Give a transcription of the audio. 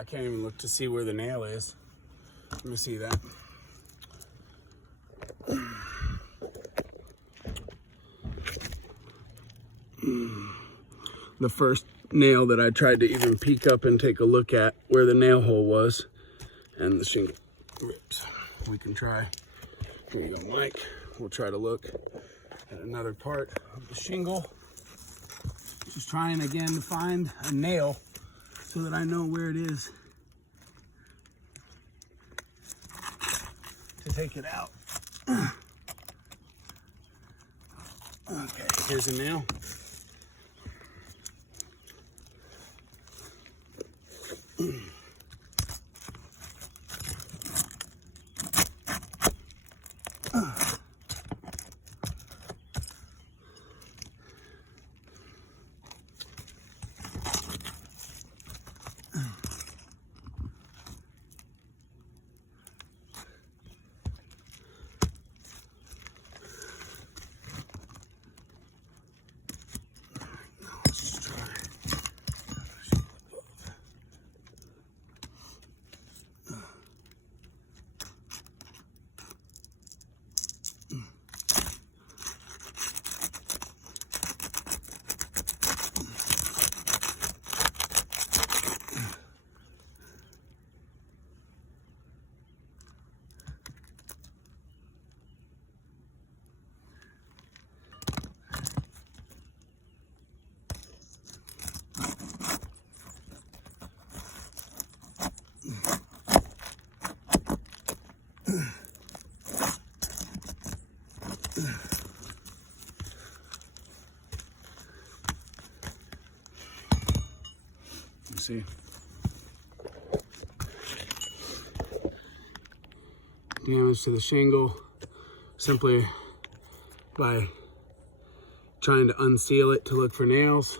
I can't even look to see where the nail is. Let me see that. The first nail that I tried to even peek up and take a look at where the nail hole was, and the shingle rips. We can try. Here you go, Mike. We'll try to look at another part of the shingle. Just trying again to find a nail so that I know where it is to take it out. Okay, here's a nail. See, damage to the shingle simply by trying to unseal it to look for nails.